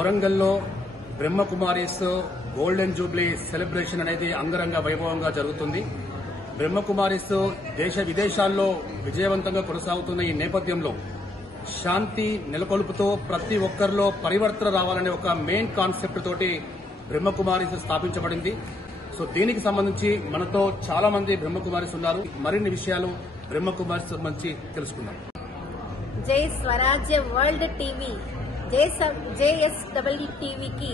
వరంగల్లో Brahma Kumaris golden Jubilee celebration అనేది అంగరంగ వైభవంగా జరుగుతుంది. బ్రహ్మకుమారీస్ దేశ విదేశాల్లో విజయవంతంగా కొనసాగుతున్న ఈ నేపథ్యంలో శాంతి నెలకొల్పుతూ ప్రతి ఒక్కరిలో పరివర్తన రావాలనే ఒక మెయిన్ కాన్సెప్ట్ తోటి బ్రహ్మకుమారీస్ స్థాపించబడింది. సో దీనికి సంబంధించి మనతో చాలా మంది బ్రహ్మకుమారీస్ ఉన్నారు. మరిన్ని విషయాలు బ్రహ్మకుమారీస్ సంబంధించి తెలుసుకుందాం. జై స్వరాజ్య వరల్డ్ టీవీ, JSW టీవీకి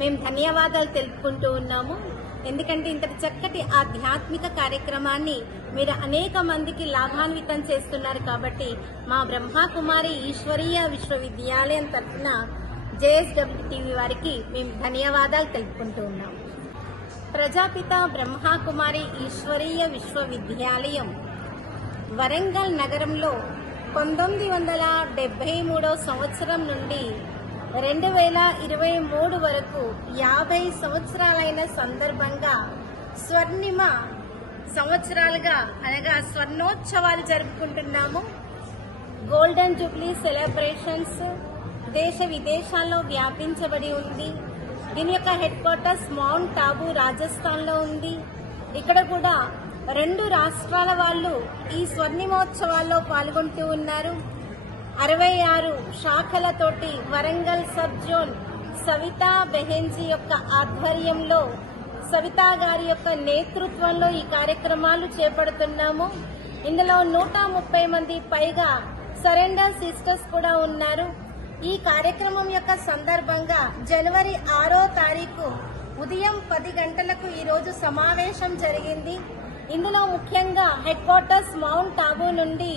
మేము ధన్యవాదాలు తెలుపుకుంటూ ఉన్నాము. ఎందుకంటే ఇంతటి చక్కటి ఆధ్యాత్మిక కార్యక్రమాన్ని మీరు అనేక మందికి లాభాన్వితం చేస్తున్నారు. కాబట్టి మా బ్రహ్మకుమారి ఈశ్వరీయ విశ్వవిద్యాలయం తరఫున JSW టీవీ వారికి మేము ధన్యవాదాలు తెలుపుకుంటూ ఉన్నాము. ప్రజాపిత బ్రహ్మకుమారి ఈశ్వరీయ విశ్వవిద్యాలయం వరంగల్ నగరంలో 1973 సంవత్సరం నుండి 2023 వరకు 50 సంవత్సరాలైన సందర్భంగా స్వర్ణిమ సంవత్సరాలుగా అనగా స్వర్ణోత్సవాలు జరుపుకుంటున్నాము. గోల్డెన్ జూబ్లీ సెలబ్రేషన్స్ దేశ విదేశాల్లో వ్యాపించబడి ఉంది. దీని యొక్క head quarters mount Abu Rajasthan లో ఉంది. ఇక్కడ కూడా 2 రాష్ట్రాల వాళ్ళు ఈ స్వర్ణిమోత్సవాల్లో పాల్గొంటూ ఉన్నారు. 66 శాఖలతోటి వరంగల్ సబ్ జోన్ సవితా బెహెన్జీ యొక్క ఆధ్వర్యంలో సవితా గారి యొక్క నేతృత్వంలో ఈ కార్యక్రమాలు చేపడుతున్నాము. ఇందులో 130 మంది పైగా సరెండర్ సిస్టర్స్ కూడా ఉన్నారు. ఈ కార్యక్రమం యొక్క సందర్భంగా జనవరి 6వ తారీఖు ఉదయం 10 గంటలకు ఈరోజు సమావేశం జరిగింది. ఇందులో ముఖ్యంగా హెడ్ క్వార్టర్స్ మౌంట్ ఆబూ నుండి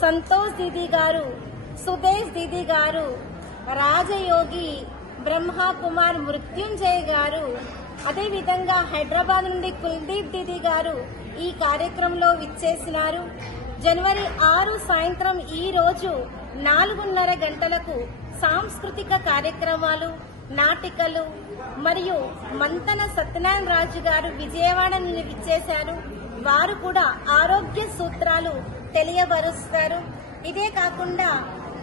సంతోష్ దీదీ గారు, సుదేశ్ దీదీ గారు, రాజయోగి బ్రహ్మకుమార్ మృత్యుంజయ్ గారు, అదేవిధంగా హైదరాబాద్ నుండి కుల్దీప్ దీదీ గారు ఈ కార్యక్రమంలో విచ్చేసినారు. జనవరి 6 సాయంత్రం ఈ రోజు 4:30 గంటలకు సాంస్కృతిక కార్యక్రమాలు, నాటికలు మరియు మంతన సత్యనారాయణ రాజు గారు విజయవాడ నుండి విచ్చేశారు. వారు కూడా ఆరోగ్య సూత్రాలు తెలియబరుస్తారు. ఇదే కాకుండా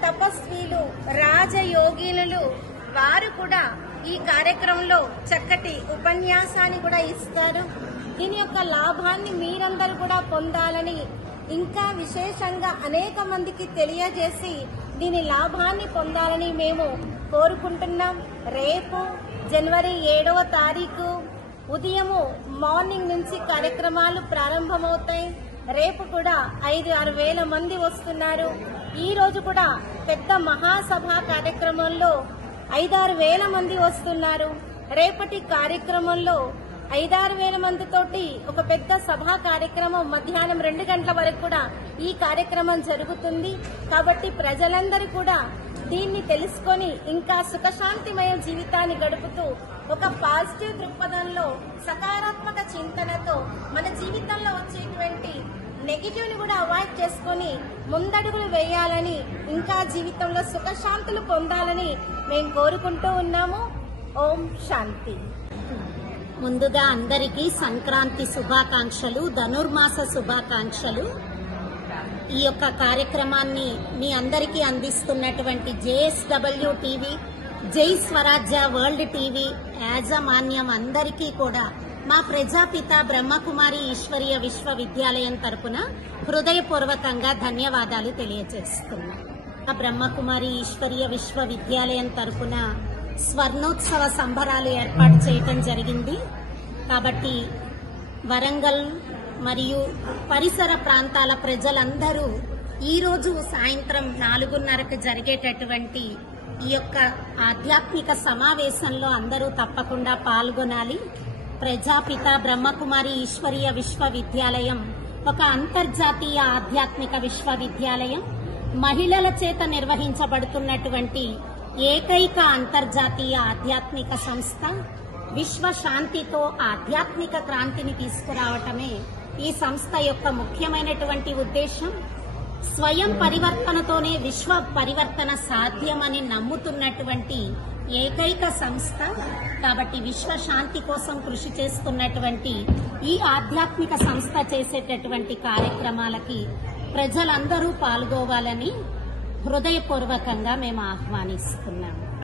తపస్వీలు, రాజయోగినులు వారు కూడా ఈ కార్యక్రమంలో చక్కటి ఉపన్యాసాన్ని కూడా ఇస్తారు. దీని యొక్క లాభాన్ని మీరందరూ కూడా పొందాలని, ఇంకా విశేషంగా అనేక మందికి తెలియజేసి దీని లాభాన్ని పొందాలని మేము కోరుకుంటున్నాం. రేపు జనవరి 7వ తారీఖు ఉదయము మార్నింగ్ నుంచి కార్యక్రమాలు ప్రారంభమవుతాయి. రేపు కూడా 5-6 వేల మంది వస్తున్నారు. ఈ రోజు కూడా పెద్ద మహాసభ కార్యక్రమంలో 5-6 వేల మంది వస్తున్నారు. రేపటి కార్యక్రమంలో 5-6 వేల మందితోటి ఒక పెద్ద సభా కార్యక్రమం మధ్యాహ్నం 2 గంటల వరకు కూడా ఈ కార్యక్రమం జరుగుతుంది. కాబట్టి ప్రజలందరూ కూడా దీన్ని తెలుసుకొని ఇంకా సుఖశాంతిమయ జీవితాన్ని గడుపుతూ ఒక పాజిటివ్ దృక్పథంలో సకారాత్మక చింతనతో మన జీవితంలో వచ్చేటువంటి నెగిటివ్ ని కూడా అవాయిడ్ చేసుకుని ముందడుగులు వేయాలని, ఇంకా జీవితంలో సుఖశాంతులు పొందాలని మేము కోరుకుంటూ ఉన్నాము. ఓం శాంతి. ముందుగా అందరికీ సంక్రాంతి శుభాకాంక్షలు, ధనుర్మాస శుభాకాంక్షలు. ఈ యొక్క కార్యక్రమాన్ని మీ అందరికీ అందిస్తున్నటువంటి JSW టీవీ, జై స్వరాజ్య వరల్డ్ టీవీ యాజమాన్యం అందరికీ కూడా మా ప్రజాపిత బ్రహ్మకుమారి ఈశ్వరీయ విశ్వవిద్యాలయం తరపున హృదయపూర్వకంగా ధన్యవాదాలు తెలియజేస్తున్నాం. బ్రహ్మకుమారి ఈశ్వరీయ విశ్వవిద్యాలయం తరపున స్వర్ణోత్సవ సంబరాలు ఏర్పాటు చేయటం జరిగింది. కాబట్టి వరంగల్ మరియు పరిసర ప్రాంతాల ప్రజలందరూ ఈరోజు సాయంత్రం 4:30కు జరిగేటటువంటి ఈ యొక్క ఆధ్యాత్మిక సమావేశంలో అందరూ తప్పకుండా పాల్గొనాలి. ప్రజాపిత బ్రహ్మకుమారి ఈశ్వరీయ విశ్వవిద్యాలయం ఒక అంతర్జాతీయ ఆధ్యాత్మిక విశ్వవిద్యాలయం. మహిళల చేత నిర్వహించబడుతున్నటువంటి ఏకైక అంతర్జాతీయ ఆధ్యాత్మిక సంస్థ. విశ్వ శాంతితో ఆధ్యాత్మిక క్రాంతిని తీసుకురావటమే ఈ సంస్థ యొక్క ముఖ్యమైనటువంటి ఉద్దేశం. స్వయం పరివర్తనతోనే విశ్వ పరివర్తన సాధ్యమని నమ్ముతున్నటువంటి ఏకైక సంస్థ. కాబట్టి విశ్వ శాంతి కోసం కృషి చేస్తున్నటువంటి ఈ ఆధ్యాత్మిక సంస్థ చేసేటటువంటి కార్యక్రమాలకి ప్రజలందరూ పాల్గొవాలని హృదయపూర్వకంగా మేము ఆహ్వానిస్తున్నాము.